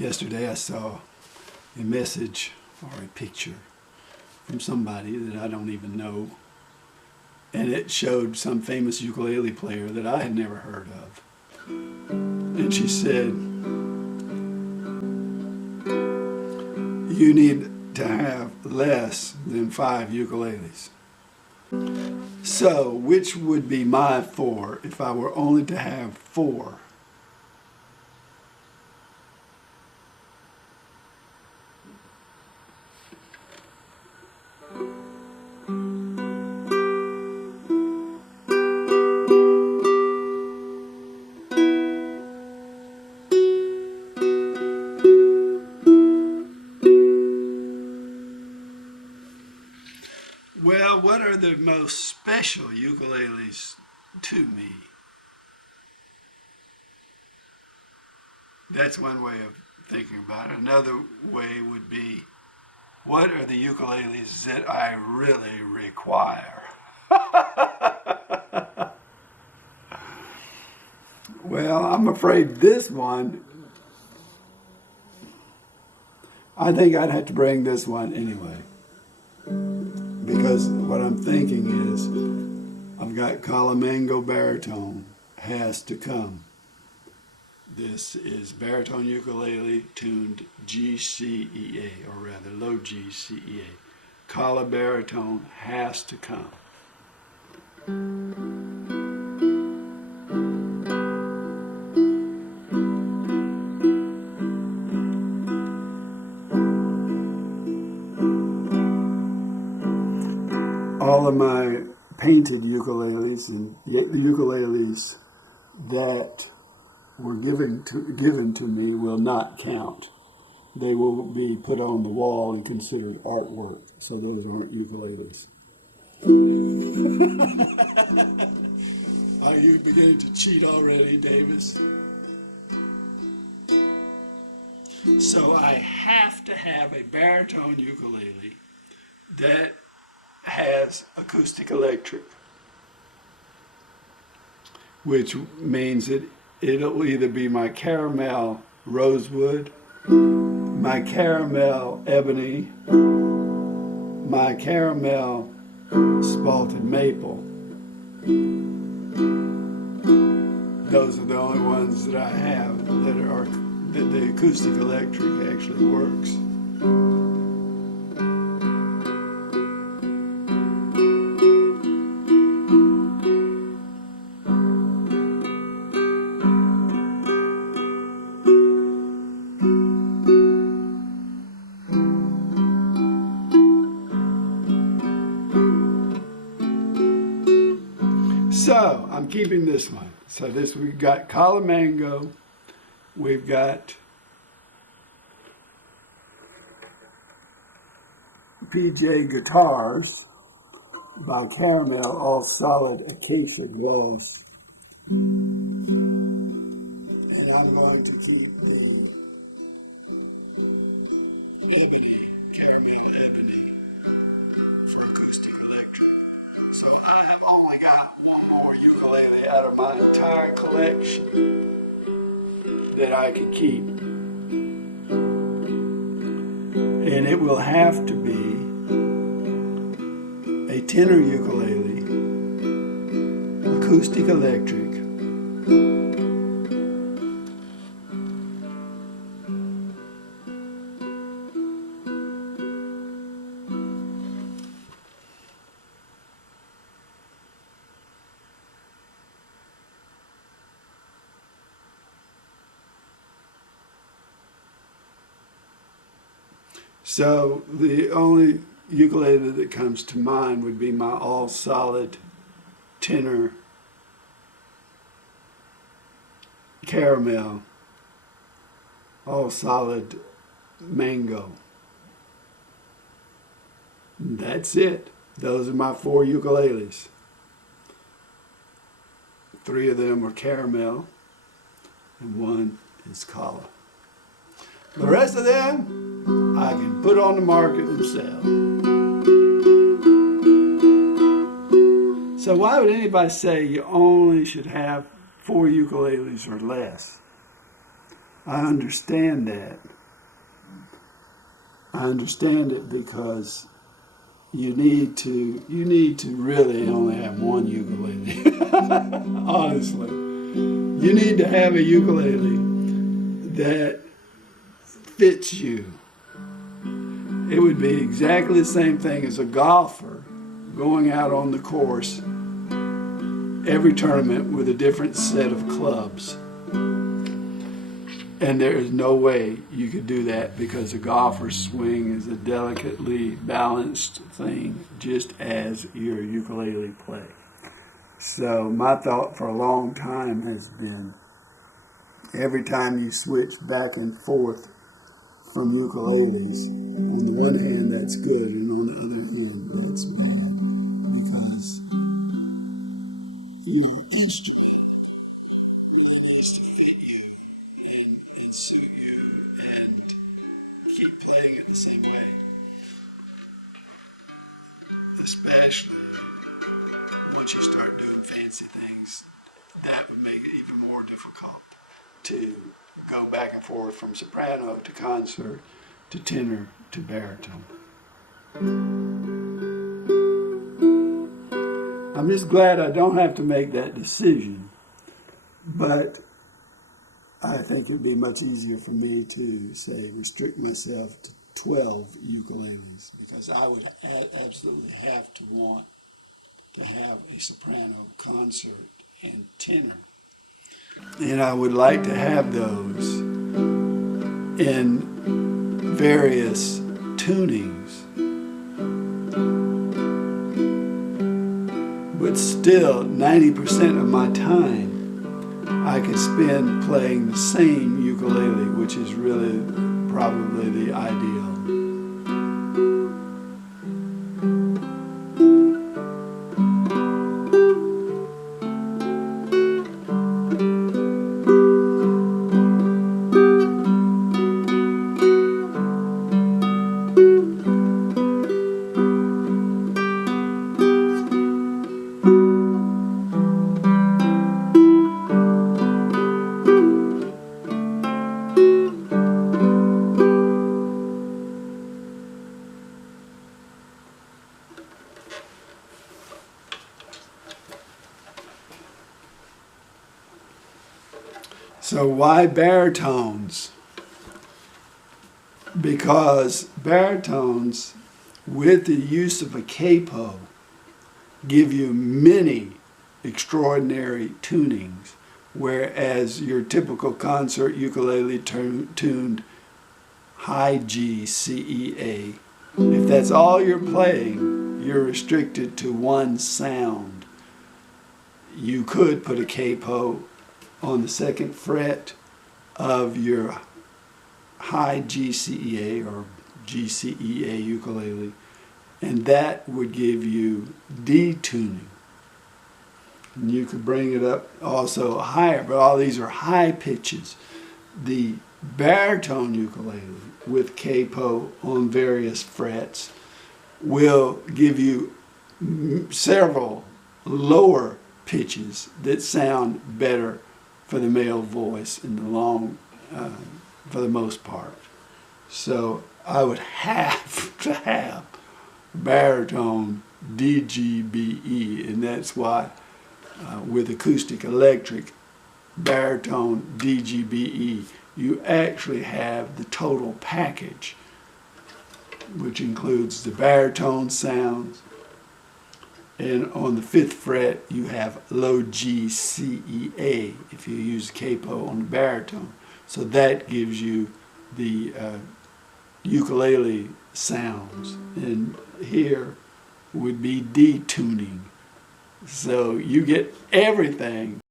Yesterday I saw a message or a picture from somebody that I don't even know, and it showed some famous ukulele player that I had never heard of. And she said, you need to have less than 5 ukuleles. So, which would be my 4 if I were only to have 4? Well, what are the most special ukuleles to me? That's one way of thinking about it. Another way would be, what are the ukuleles that I really require? Well, I'm afraid this one, I think I'd have to bring this one anyway. Because what I'm thinking is, I've got Calamango baritone, has to come. This is baritone ukulele tuned G, C, E, A, or rather low G, C, E, A. Cala baritone has to come. All of my painted ukuleles and the ukuleles that were given to me will not count. They will be put on the wall and considered artwork, so those aren't ukuleles. Are you beginning to cheat already, Davis? So I have to have a baritone ukulele that has acoustic electric, which means that it'll either be my caramel rosewood, my caramel ebony, my caramel spalted maple. Those are the only ones that I have that the acoustic electric actually works. So, I'm keeping this one. So we've got Calamango, we've got PJ Guitars by Caramel, all solid acacia gloss. And I'm going to keep the ebony, caramel ebony for acoustic electric. So I have only got one more ukulele out of my entire collection that I could keep. And it will have to be a tenor ukulele, acoustic electric, so the only ukulele that comes to mind would be my all solid tenor caramel, all solid mango. That's it. Those are my 4 ukuleles. 3 of them are caramel and 1 is Cala. The rest of them I can put on the market and sell. So why would anybody say you only should have 4 ukuleles or less? I understand that. I understand it because you need to really only have one ukulele. Honestly. You need to have a ukulele that fits you. It would be exactly the same thing as a golfer going out on the course every tournament with a different set of clubs. And there is no way you could do that because a golfer's swing is a delicately balanced thing, just as your ukulele play. So my thought for a long time has been, every time you switch back and forth from ukuleles, on the one hand that's good, and on the other hand that's bad, because an instrument really needs to fit you and suit you and keep playing it the same way. Especially once you start doing fancy things, that would make it even more difficult to go back and forth from soprano to concert to tenor to baritone. I'm just glad I don't have to make that decision, but I think it would be much easier for me to, say, restrict myself to 12 ukuleles, because I would absolutely have to want to have a soprano, concert, and tenor. And I would like to have those in various tunings. But still, 90% of my time I could spend playing the same ukulele, which is really probably the ideal. So why baritones? Because baritones, with the use of a capo, give you many extraordinary tunings, whereas your typical concert ukulele tuned high G, C, E, A, if that's all you're playing, you're restricted to one sound. You could put a capo on the second fret of your high G, C, E, A or G, C, E, A ukulele, and that would give you D tuning. And you could bring it up also higher, but all these are high pitches. The baritone ukulele with capo on various frets will give you several lower pitches that sound better for the male voice in the long, for the most part. So I would have to have baritone DGBE, and that's why with acoustic electric baritone DGBE, you actually have the total package, which includes the baritone sounds, and on the 5th fret you have low G, C, E, A if you use capo on the baritone. So that gives you the ukulele sounds, and here would be D tuning. So you get everything